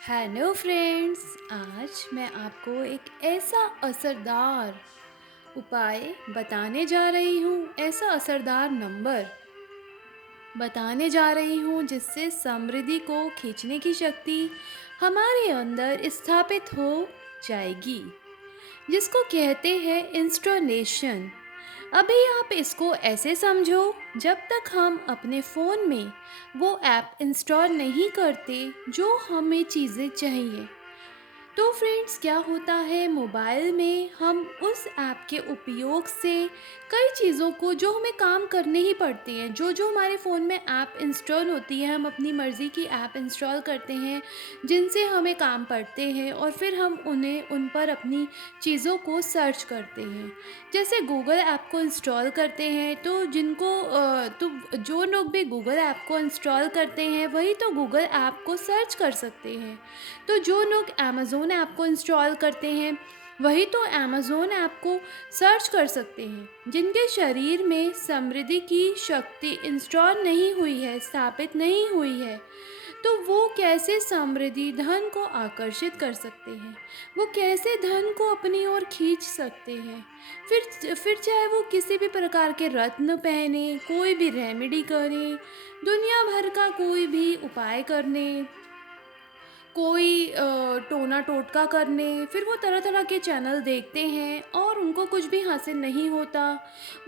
Hello friends. आज मैं आपको एक ऐसा असरदार उपाय बताने जा रही हूँ, ऐसा असरदार नंबर बताने जा रही हूँ जिससे समृद्धि को खींचने की शक्ति हमारे अंदर स्थापित हो जाएगी, जिसको कहते हैं इंस्टॉलेशन। अभी आप इसको ऐसे समझो, जब तक हम अपने फ़ोन में वो ऐप इंस्टॉल नहीं करते जो हमें चीज़ें चाहिए, तो फ्रेंड्स क्या होता है, मोबाइल में हम उस ऐप के उपयोग से कई चीज़ों को जो हमें काम करने ही पड़ते हैं, जो जो हमारे फ़ोन में ऐप इंस्टॉल होती है, हम अपनी मर्ज़ी की ऐप इंस्टॉल करते हैं जिनसे हमें काम पड़ते हैं, और फिर हम उन पर अपनी चीज़ों को सर्च करते हैं। जैसे गूगल ऐप को इंस्टॉल करते हैं, तो तो जो लोग भी गूगल ऐप को इंस्टॉल करते हैं वही तो गूगल ऐप को सर्च कर सकते हैं। तो जो लोग अमेज़न ऐप को इंस्टॉल करते हैं वही तो अमेज़न ऐप को सर्च कर सकते हैं। जिनके शरीर में समृद्धि की शक्ति इंस्टॉल नहीं हुई है, स्थापित नहीं हुई है, तो वो कैसे समृद्धि धन को आकर्षित कर सकते हैं, वो कैसे धन को अपनी ओर खींच सकते हैं। फिर चाहे वो किसी भी प्रकार के रत्न पहने, कोई भी रेमेडी करें, दुनिया भर का कोई भी उपाय करने, कोई टोना टोटका करने, फिर वो तरह-तरह के चैनल देखते हैं और उनको कुछ भी हासिल नहीं होता।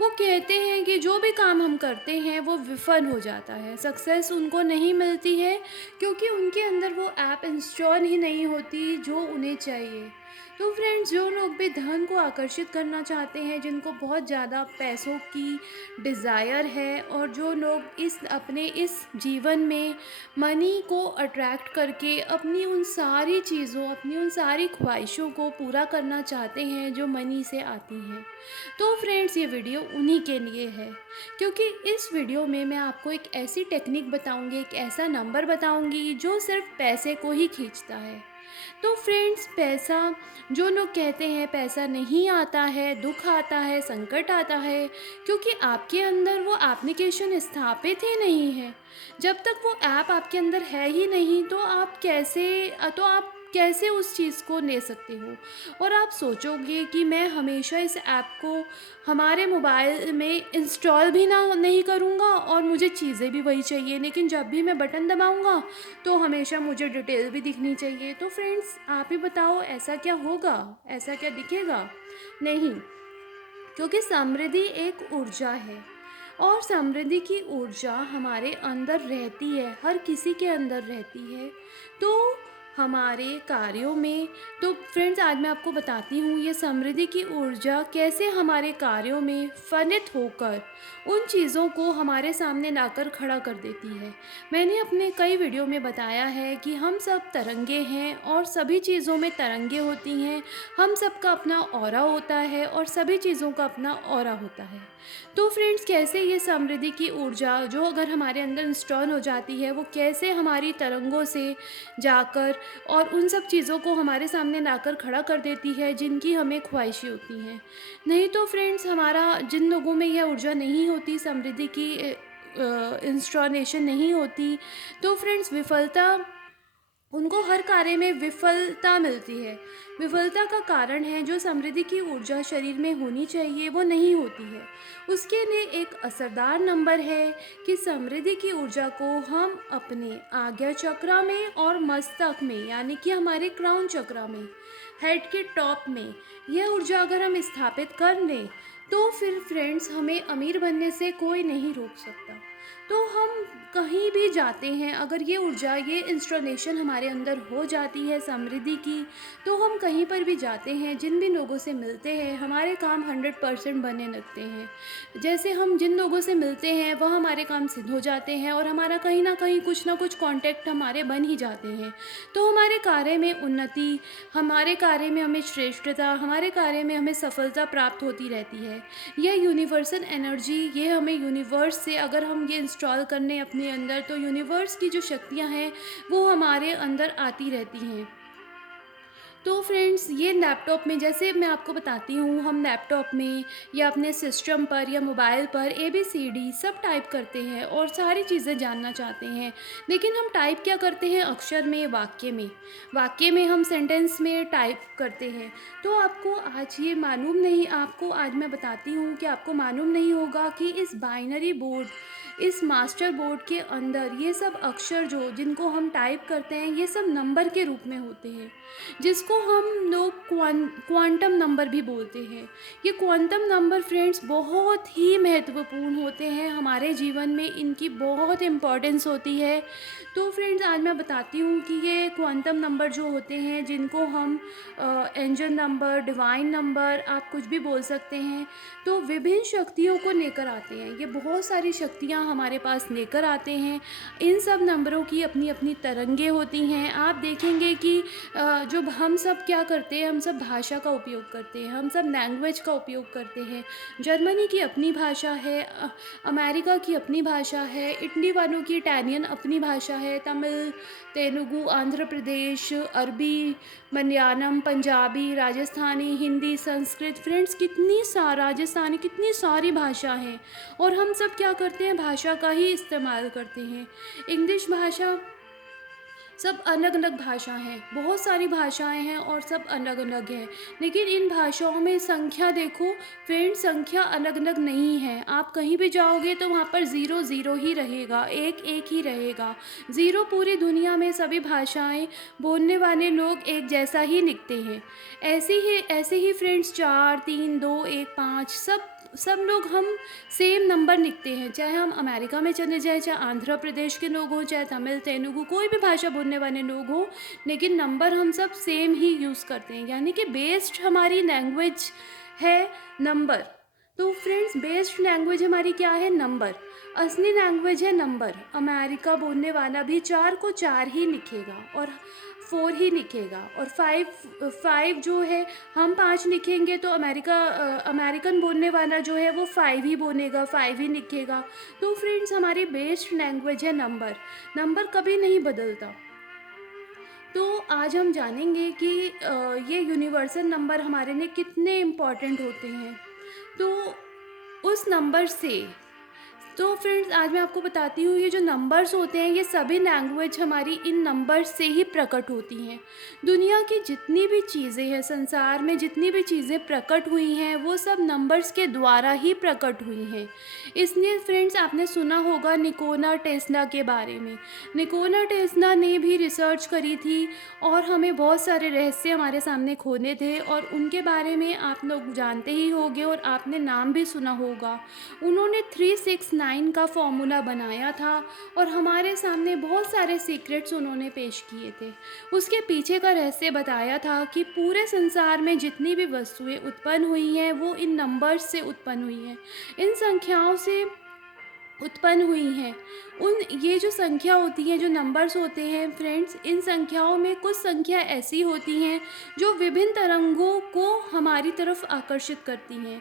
वो कहते हैं कि जो भी काम हम करते हैं वो विफल हो जाता है, सक्सेस उनको नहीं मिलती है, क्योंकि उनके अंदर वो ऐप इंस्टॉल ही नहीं होती जो उन्हें चाहिए। तो फ्रेंड्स, जो लोग भी धन को आकर्षित करना चाहते हैं, जिनको बहुत ज़्यादा पैसों की डिज़ायर है, और जो लोग इस जीवन में मनी को अट्रैक्ट करके अपनी उन सारी ख्वाहिशों को पूरा करना चाहते हैं जो मनी से आती हैं, तो फ्रेंड्स ये वीडियो उन्हीं के लिए है। क्योंकि इस वीडियो में मैं आपको एक ऐसी टेक्निक बताऊंगी, एक ऐसा नंबर बताऊंगी जो सिर्फ पैसे को ही खींचता है। तो फ्रेंड्स, पैसा, जो लोग कहते हैं पैसा नहीं आता है, दुख आता है, संकट आता है, क्योंकि आपके अंदर वो एप्लीकेशन स्थापित ही नहीं है। जब तक वो ऐप आपके अंदर है ही नहीं, तो आप कैसे उस चीज़ को ले सकते हो। और आप सोचोगे कि मैं हमेशा इस ऐप को हमारे मोबाइल में इंस्टॉल भी ना नहीं करूँगा और मुझे चीज़ें भी वही चाहिए, लेकिन जब भी मैं बटन दबाऊँगा तो हमेशा मुझे डिटेल भी दिखनी चाहिए। तो फ्रेंड्स, आप ही बताओ, ऐसा क्या होगा? ऐसा क्या दिखेगा? नहीं, क्योंकि समृद्धि एक ऊर्जा है, और समृद्धि की ऊर्जा हमारे अंदर रहती है, हर किसी के अंदर रहती है। तो हमारे कार्यों में, तो फ्रेंड्स आज मैं आपको बताती हूँ ये समृद्धि की ऊर्जा कैसे हमारे कार्यों में फलित होकर उन चीज़ों को हमारे सामने लाकर खड़ा कर देती है। मैंने अपने कई वीडियो में बताया है कि हम सब तरंगे हैं और सभी चीज़ों में तरंगे होती हैं। हम सबका अपना ऑरा होता है और सभी चीज़ों का अपना ऑरा होता है। तो फ्रेंड्स, कैसे ये समृद्धि की ऊर्जा जो अगर हमारे अंदर इंस्टॉल हो जाती है, वो कैसे हमारी तरंगों से जाकर और उन सब चीज़ों को हमारे सामने लाकर खड़ा कर देती है जिनकी हमें ख्वाहिशें होती हैं। नहीं तो फ्रेंड्स, हमारा जिन लोगों में यह ऊर्जा नहीं होती, समृद्धि की इंस्टॉलेशन नहीं होती, तो फ्रेंड्स उनको हर कार्य में विफलता मिलती है। विफलता का कारण है जो समृद्धि की ऊर्जा शरीर में होनी चाहिए वो नहीं होती है। उसके लिए एक असरदार नंबर है कि समृद्धि की ऊर्जा को हम अपने आज्ञा चक्रा में और मस्तक में, यानी कि हमारे क्राउन चक्रा में, हेड के टॉप में, यह ऊर्जा अगर हम स्थापित कर लें, तो फिर फ्रेंड्स हमें अमीर बनने से कोई नहीं रोक सकता। तो हम कहीं भी जाते हैं, अगर ये ऊर्जा, ये इंस्टॉलेशन हमारे अंदर हो जाती है समृद्धि की, तो हम कहीं पर भी जाते हैं, जिन भी लोगों से मिलते हैं, हमारे काम 100% बनने लगते हैं। जैसे हम जिन लोगों से मिलते हैं वह हमारे काम सिद्ध हो जाते हैं, और हमारा कहीं ना कहीं कुछ ना कुछ कांटेक्ट हमारे बन ही जाते हैं। तो हमारे कार्य में उन्नति, हमारे कार्य में हमें श्रेष्ठता, हमारे कार्य में हमें सफलता प्राप्त होती रहती है। यह यूनिवर्सल एनर्जी, ये हमें यूनिवर्स से अगर हम ये इंस्टॉल करने अपने अंदर, तो यूनिवर्स की जो शक्तियाँ हैं वो हमारे अंदर आती रहती हैं। तो फ्रेंड्स ये लैपटॉप में, जैसे मैं आपको बताती हूँ, हम लैपटॉप में या अपने सिस्टम पर या मोबाइल पर ABCD सब टाइप करते हैं और सारी चीज़ें जानना चाहते हैं। लेकिन हम टाइप क्या करते हैं? अक्षर में, वाक्य में हम सेंटेंस में टाइप करते हैं। तो आपको आज ये मालूम नहीं, आपको आज मैं बताती हूँ कि आपको मालूम नहीं होगा कि इस बाइनरी बोर्ड, इस मास्टर बोर्ड के अंदर ये सब अक्षर जो जिनको हम टाइप करते हैं, ये सब नंबर के रूप में होते हैं, जिसको हम लोग क्वांटम नंबर भी बोलते हैं। ये क्वांटम नंबर फ्रेंड्स बहुत ही महत्वपूर्ण होते हैं हमारे जीवन में, इनकी बहुत इम्पोर्टेंस होती है। तो फ्रेंड्स आज मैं बताती हूँ कि ये क्वांटम नंबर जो होते हैं, जिनको हम एंजल नंबर, डिवाइन नंबर, आप कुछ भी बोल सकते हैं, तो विभिन्न शक्तियों को लेकर आते हैं। ये बहुत सारी शक्तियाँ हमारे पास लेकर आते हैं। इन सब नंबरों की अपनी अपनी तरंगें होती हैं। आप देखेंगे कि जो हम सब क्या करते हैं, हम सब भाषा का उपयोग करते हैं, हम सब लैंग्वेज का उपयोग करते हैं। जर्मनी की अपनी भाषा है, अमेरिका की अपनी भाषा है, इटली वालों की इटालियन अपनी भाषा है, तमिल, तेलुगु, आंध्र प्रदेश, अरबी, मलयालम, पंजाबी, राजस्थानी, हिंदी, संस्कृत, फ्रेंड्स राजस्थानी, कितनी सारी भाषा हैं और हम सब क्या करते हैं? भाषा का ही इस्तेमाल करते हैं। इंग्लिश भाषा, सब अलग अलग भाषा हैं, बहुत सारी भाषाएं हैं और सब अलग अलग हैं। लेकिन इन भाषाओं में संख्या देखो फ्रेंड, संख्या अलग अलग नहीं है। आप कहीं भी जाओगे तो वहाँ पर ज़ीरो ज़ीरो ही रहेगा, एक एक ही रहेगा। ज़ीरो पूरी दुनिया में सभी भाषाएं बोलने वाले लोग एक जैसा ही लिखते हैं। ऐसे ही फ्रेंड्स, 4 3 2 1 5 सब लोग हम सेम नंबर लिखते हैं। चाहे हम अमेरिका में चले जाएँ, चाहे आंध्र प्रदेश के लोग हों, चाहे तमिल, तेलुगु, कोई भी भाषा बोलने वाले लोग हों, लेकिन नंबर हम सब सेम ही यूज़ करते हैं। यानी कि बेस्ड हमारी लैंग्वेज है नंबर। तो फ्रेंड्स बेस्ड लैंग्वेज हमारी क्या है? नंबर। असली लैंग्वेज है नंबर। अमेरिका बोलने वाला भी 4 को 4 ही लिखेगा और 4 ही लिखेगा, और 5 जो है, हम 5 लिखेंगे तो अमेरिकन बोलने वाला जो है वो 5 ही बोलेगा, 5 ही लिखेगा। तो फ्रेंड्स हमारी बेस्ड लैंग्वेज है नंबर। नंबर कभी नहीं बदलता। तो आज हम जानेंगे कि ये यूनिवर्सल नंबर हमारे लिए कितने इम्पोर्टेंट होते हैं। तो उस नंबर से, तो फ्रेंड्स आज मैं आपको बताती हूँ, ये जो नंबर्स होते हैं, ये सभी लैंग्वेज हमारी इन नंबर्स से ही प्रकट होती हैं। दुनिया की जितनी भी चीज़ें हैं, संसार में जितनी भी चीज़ें प्रकट हुई हैं, वो सब नंबर्स के द्वारा ही प्रकट हुई हैं। इसलिए फ्रेंड्स आपने सुना होगा निकोला टेस्ला के बारे में। निकोला टेस्ला ने भी रिसर्च करी थी और हमें बहुत सारे रहस्य हमारे सामने खोले थे, और उनके बारे में आप लोग जानते ही होंगे और आपने नाम भी सुना होगा। उन्होंने 369 का फॉर्मूला बनाया था और हमारे सामने बहुत सारे सीक्रेट्स उन्होंने पेश किए थे। उसके पीछे का रहस्य बताया था कि पूरे संसार में जितनी भी वस्तुएं उत्पन्न हुई हैं, वो इन नंबर्स से उत्पन्न हुई हैं, इन संख्याओं से उत्पन्न हुई हैं। ये जो संख्या होती है, जो नंबर्स होते हैं फ्रेंड्स, इन संख्याओं में कुछ संख्या ऐसी होती हैं जो विभिन्न तरंगों को हमारी तरफ आकर्षित करती हैं।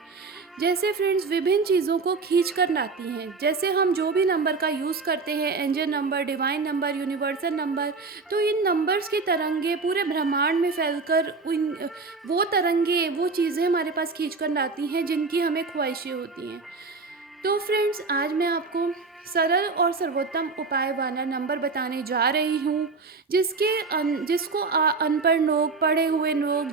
जैसे फ्रेंड्स विभिन्न चीज़ों को खींच कर लाती हैं। जैसे हम जो भी नंबर का यूज़ करते हैं, angel number, divine number, universal number, तो इन नंबर्स की तरंगे पूरे ब्रह्मांड में फैलकर वो तरंगे, वो चीज़ें हमारे पास खींच कर लाती हैं जिनकी हमें ख्वाहिशें होती हैं। तो फ्रेंड्स आज मैं आपको सरल और सर्वोत्तम उपाय वाला नंबर बताने जा रही हूँ, जिसको अनपढ़ लोग, पढ़े हुए लोग,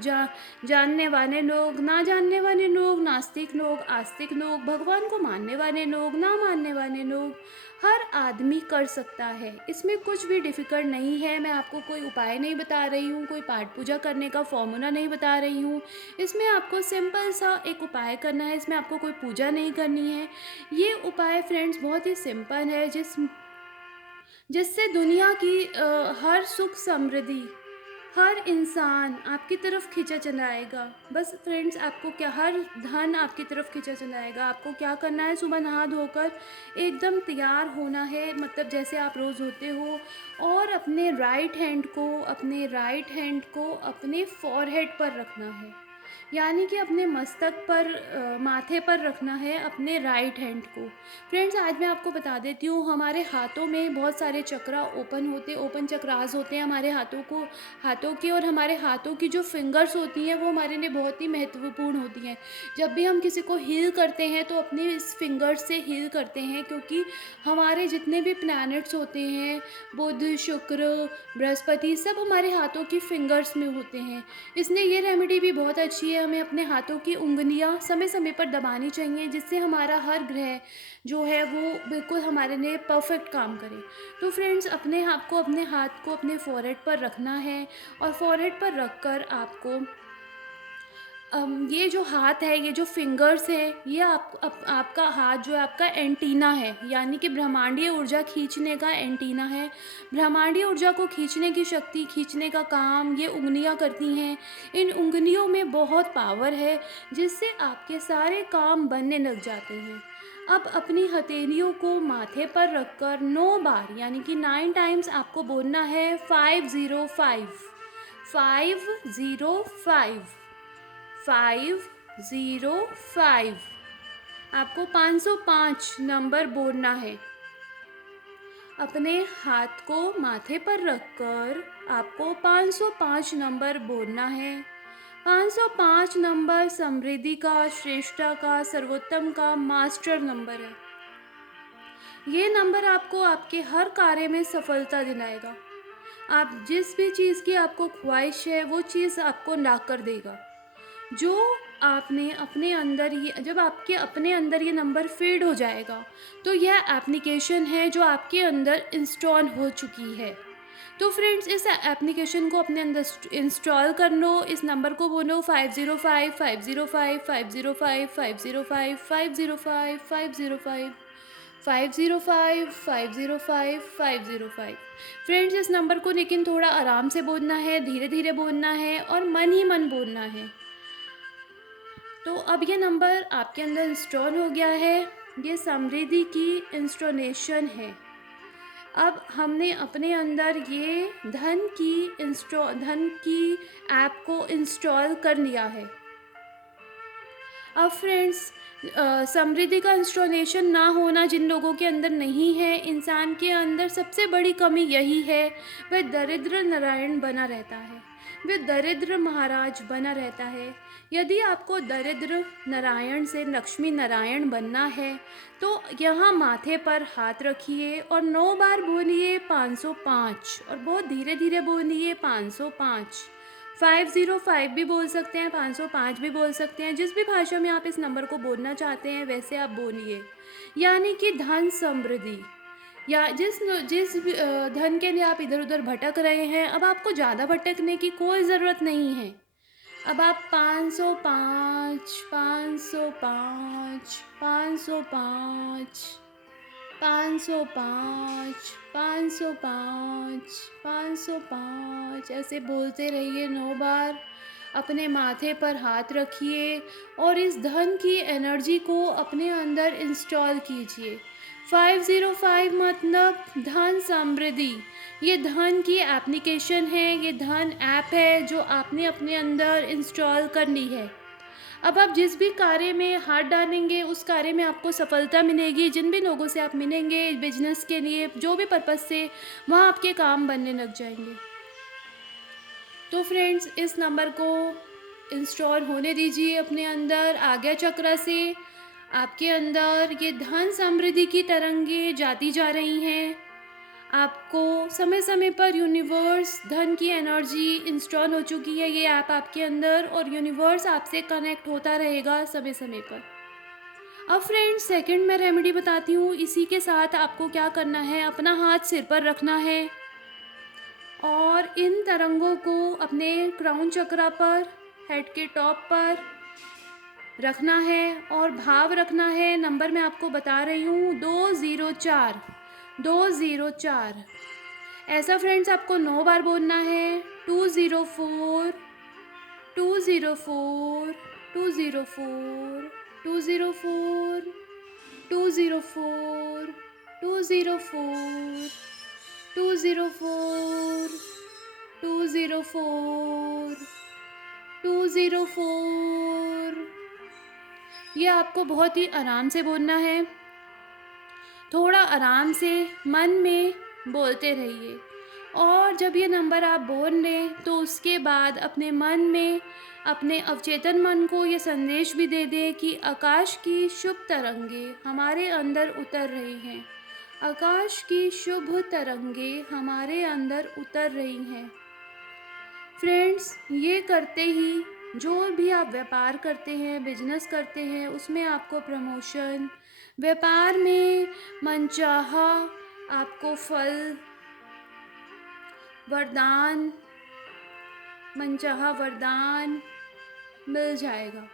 जानने वाले लोग, ना जानने वाले लोग, नास्तिक लोग, आस्तिक लोग, भगवान को मानने वाले लोग, ना मानने वाले लोग, हर आदमी कर सकता है। इसमें कुछ भी डिफ़िकल्ट नहीं है। मैं आपको कोई उपाय नहीं बता रही हूँ, कोई पाठ पूजा करने का फॉर्मूला नहीं बता रही हूँ। इसमें आपको सिंपल सा एक उपाय करना है, इसमें आपको कोई पूजा नहीं करनी है। ये उपाय फ्रेंड्स बहुत ही सिंपल है, जिससे दुनिया की हर सुख समृद्धि, हर इंसान आपकी तरफ खींचा चला आएगा। बस फ्रेंड्स आपको क्या, हर धन आपकी तरफ खींचा चला आएगा। आपको क्या करना है? सुबह नहा धोकर एकदम तैयार होना है, मतलब जैसे आप रोज़ होते हो, और अपने राइट हैंड को अपने फ़ॉरहेड पर रखना है। यानी कि अपने मस्तक पर माथे पर रखना है अपने राइट हैंड को। फ्रेंड्स, आज मैं आपको बता देती हूँ, हमारे हाथों में बहुत सारे चक्रा ओपन चक्रास होते हैं हमारे हाथों के, और हमारे हाथों की जो फिंगर्स होती हैं वो हमारे लिए बहुत ही महत्वपूर्ण होती हैं। जब भी हम किसी को हील करते हैं तो अपने इस फिंगर्स से हील करते हैं, क्योंकि हमारे जितने भी प्लैनेट्स होते हैं, बुध, शुक्र, बृहस्पति, सब हमारे हाथों की फिंगर्स में होते हैं। इसलिए ये रेमेडी भी बहुत अच्छी है, हमें अपने हाथों की उँगलियाँ समय समय पर दबानी चाहिए, जिससे हमारा हर ग्रह जो है वो बिल्कुल हमारे लिए परफेक्ट काम करे। तो फ्रेंड्स, अपने हाथ को अपने फोरहेड पर रखना है, और फोरहेड पर रख कर आपको ये जो हाथ है, ये जो फिंगर्स है, ये आपका हाथ जो है आपका एंटीना है, यानी कि ब्रह्मांडीय ऊर्जा खींचने का एंटीना है। ब्रह्मांडीय ऊर्जा को खींचने की शक्ति, खींचने का काम ये उंगलियां करती हैं। इन उंगलियों में बहुत पावर है, जिससे आपके सारे काम बनने लग जाते हैं। अब अपनी हथेलियों को माथे पर रखकर 9 बार, यानी कि 9 टाइम्स आपको बोलना है 505, 505, 505। आपको 505 नंबर बोलना है। अपने हाथ को माथे पर रखकर आपको 505 नंबर बोलना है। 505 नंबर समृद्धि का, श्रेष्ठता का, सर्वोत्तम का मास्टर नंबर है। ये नंबर आपको आपके हर कार्य में सफलता दिलाएगा। आप जिस भी चीज़ की आपको ख्वाहिश है वो चीज़ आपको ला कर देगा। जो आपने अपने अंदर ये जब आपके अपने अंदर ये नंबर फीड हो जाएगा, तो यह एप्लीकेशन है जो आपके अंदर इंस्टॉल हो चुकी है। तो फ्रेंड्स, इस एप्लीकेशन को अपने अंदर इंस्टॉल कर लो। इस नंबर को बोलो 505, 505, 505, 505, 505, 505, 505, 505, 505। फ्रेंड्स, इस नंबर को लेकिन थोड़ा आराम से बोलना है, धीरे धीरे बोलना है, और मन ही मन बोलना है। तो अब ये नंबर आपके अंदर इंस्टॉल हो गया है। ये समृद्धि की इंस्टॉलेशन है। अब हमने अपने अंदर ये धन की ऐप को इंस्टॉल कर लिया है। अब फ्रेंड्स, समृद्धि का इंस्टॉलेशन ना होना जिन लोगों के अंदर नहीं है, इंसान के अंदर सबसे बड़ी कमी यही है, वह दरिद्र नारायण बना रहता है, वह दरिद्र महाराज बना रहता है। यदि आपको दरिद्र नारायण से लक्ष्मी नारायण बनना है, तो यहाँ माथे पर हाथ रखिए और 9 बार बोलिए 505, और बहुत धीरे धीरे बोलिए 505। 505 भी बोल सकते हैं, 505 भी बोल सकते हैं, जिस भी भाषा में आप इस नंबर को बोलना चाहते हैं वैसे आप बोलिए। यानी कि धन समृद्धि, या धन के लिए आप इधर उधर भटक रहे हैं, अब आपको ज़्यादा भटकने की कोई ज़रूरत नहीं है। अब आप 505, 505, 505, 505, 505, 505 ऐसे बोलते रहिए 9 बार। अपने माथे पर हाथ रखिए और इस धन की एनर्जी को अपने अंदर इंस्टॉल कीजिए। 505 मतलब धन समृद्धि। ये धन की एप्लीकेशन है, ये धन ऐप है जो आपने अपने अंदर इंस्टॉल कर ली है। अब आप जिस भी कार्य में हाथ डालेंगे उस कार्य में आपको सफलता मिलेगी। जिन भी लोगों से आप मिलेंगे बिजनेस के लिए, जो भी पर्पज़ से, वहाँ आपके काम बनने लग जाएंगे। तो फ्रेंड्स, इस नंबर को इंस्टॉल होने दीजिए अपने अंदर। आज्ञा चक्र से आपके अंदर ये धन समृद्धि की तरंगें जाती जा रही हैं। आपको समय समय पर यूनिवर्स धन की एनर्जी इंस्टॉल हो चुकी है, ये ऐप आपके अंदर, और यूनिवर्स आपसे कनेक्ट होता रहेगा समय समय पर। अब फ्रेंड्स, सेकंड मैं रेमेडी बताती हूँ। इसी के साथ आपको क्या करना है, अपना हाथ सिर पर रखना है और इन तरंगों को अपने क्राउन चक्रा पर, हेड के टॉप पर रखना है, और भाव रखना है। नंबर मैं आपको बता रही हूँ 204, 204। ऐसा फ्रेंड्स आपको 9 बार बोलना है। 204, 204, 204, 204, 204, 204, 204, 204, 204। ये आपको बहुत ही आराम से बोलना है। थोड़ा आराम से मन में बोलते रहिए और जब ये नंबर आप बोल लें तो उसके बाद अपने मन में, अपने अवचेतन मन को ये संदेश भी दे दें कि आकाश की शुभ तरंगे हमारे अंदर उतर रही हैं। आकाश की शुभ तरंगे हमारे अंदर उतर रही हैं। फ्रेंड्स, ये करते ही जो भी आप व्यापार करते हैं, बिजनेस करते हैं, उसमें आपको प्रमोशन, व्यापार में मनचाहा आपको फल, वरदान, मनचाहा वरदान मिल जाएगा।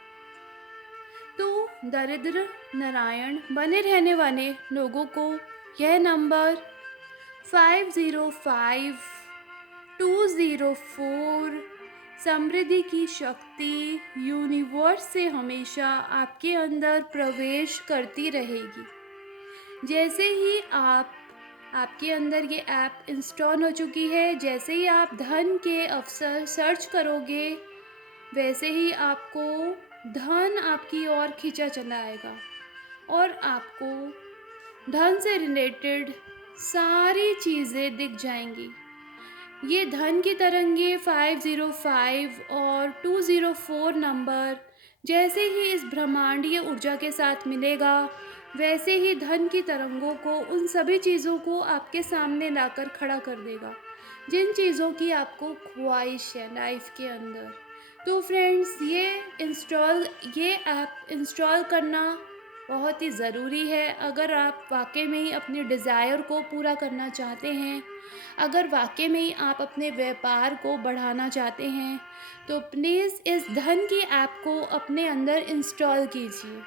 तो दरिद्र नारायण बने रहने वाले लोगों को यह नंबर 505204 समृद्धि की शक्ति यूनिवर्स से हमेशा आपके अंदर प्रवेश करती रहेगी। जैसे ही आपके अंदर ये ऐप इंस्टॉल हो चुकी है, जैसे ही आप धन के अवसर सर्च करोगे, वैसे ही आपको धन आपकी ओर खींचा चला आएगा और आपको धन से रिलेटेड सारी चीज़ें दिख जाएंगी। ये धन की तरंगे 505 और 204 नंबर जैसे ही इस ब्रह्मांडीय ऊर्जा के साथ मिलेगा, वैसे ही धन की तरंगों को, उन सभी चीज़ों को आपके सामने लाकर खड़ा कर देगा जिन चीज़ों की आपको ख्वाहिश है लाइफ के अंदर। तो फ्रेंड्स, ये ऐप इंस्टॉल करना बहुत ही ज़रूरी है अगर आप वाकई में ही अपने डिज़ायर को पूरा करना चाहते हैं, अगर वाकई में ही आप अपने व्यापार को बढ़ाना चाहते हैं, तो प्लीज़ इस धन की ऐप को अपने अंदर इंस्टॉल कीजिए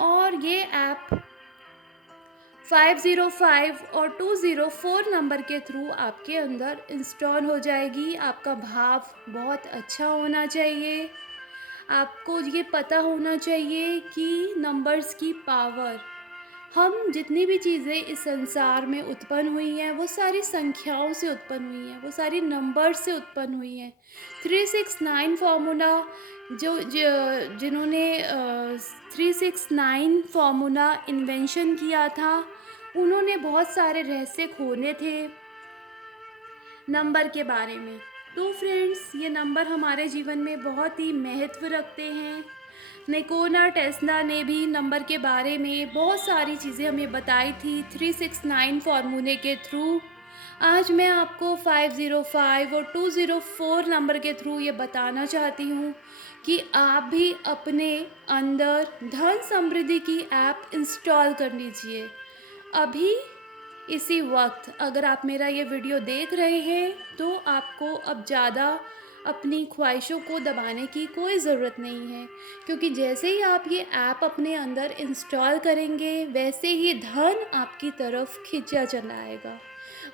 और ये ऐप 505 और 204 नंबर के थ्रू आपके अंदर इंस्टॉल हो जाएगी। आपका भाव बहुत अच्छा होना चाहिए। आपको ये पता होना चाहिए कि नंबर्स की पावर, हम जितनी भी चीज़ें इस संसार में उत्पन्न हुई हैं वो सारी संख्याओं से उत्पन्न हुई हैं, वो सारी नंबर्स से उत्पन्न हुई हैं। 369 फार्मूला जिन्होंने 369 फार्मूला इन्वेंशन किया था, उन्होंने बहुत सारे रहस्य खोले थे नंबर के बारे में। तो फ्रेंड्स, ये नंबर हमारे जीवन में बहुत ही महत्व रखते हैं। निकोला टेस्ला ने भी नंबर के बारे में बहुत सारी चीज़ें हमें बताई थी 369 फार्मूले के थ्रू। आज मैं आपको 505 और 204 नंबर के थ्रू ये बताना चाहती हूँ कि आप भी अपने अंदर धन समृद्धि की ऐप इंस्टॉल कर लीजिए अभी इसी वक्त। अगर आप मेरा ये वीडियो देख रहे हैं तो आपको अब ज़्यादा अपनी ख्वाहिशों को दबाने की कोई ज़रूरत नहीं है, क्योंकि जैसे ही आप ये ऐप अपने अंदर इंस्टॉल करेंगे, वैसे ही धन आपकी तरफ खींचा चला आएगा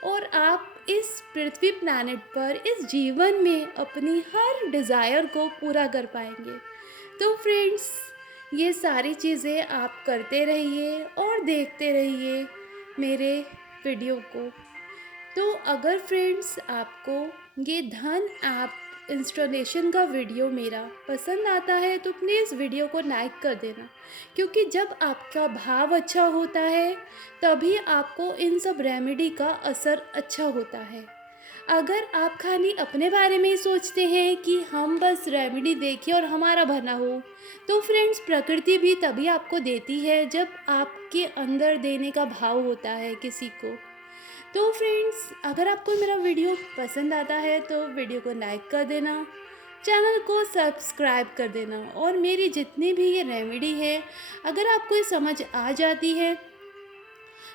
और आप इस पृथ्वी प्लैनेट पर, इस जीवन में अपनी हर डिज़ायर को पूरा कर पाएंगे। तो फ्रेंड्स, ये सारी चीज़ें आप करते रहिए और देखते रहिए मेरे वीडियो को। तो अगर फ्रेंड्स आपको ये धन ऐप इंस्टॉलेशन का वीडियो मेरा पसंद आता है तो प्लीज़ वीडियो को लाइक कर देना, क्योंकि जब आपका भाव अच्छा होता है तभी आपको इन सब रेमेडी का असर अच्छा होता है। अगर आप खाली अपने बारे में ही सोचते हैं कि हम बस रेमेडी देखें और हमारा भला हो, तो फ्रेंड्स, प्रकृति भी तभी आपको देती है जब आपके अंदर देने का भाव होता है किसी को। तो फ्रेंड्स, अगर आपको मेरा वीडियो पसंद आता है तो वीडियो को लाइक कर देना, चैनल को सब्सक्राइब कर देना और मेरी जितनी भी ये रेमेडी है, अगर आपको ये समझ आ जाती है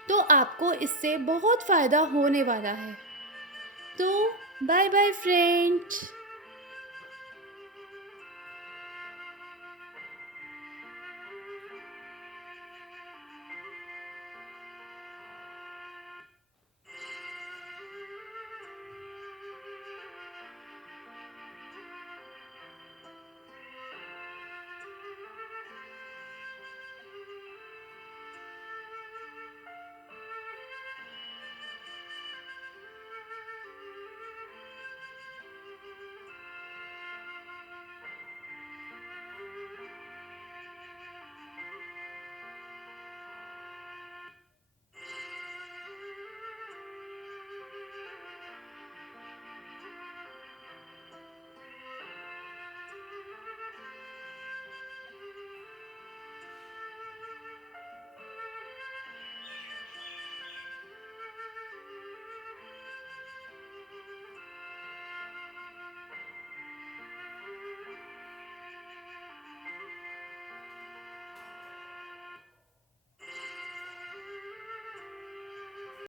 तो आपको इससे बहुत फ़ायदा होने वाला है। तो बाय बाय फ्रेंड्स।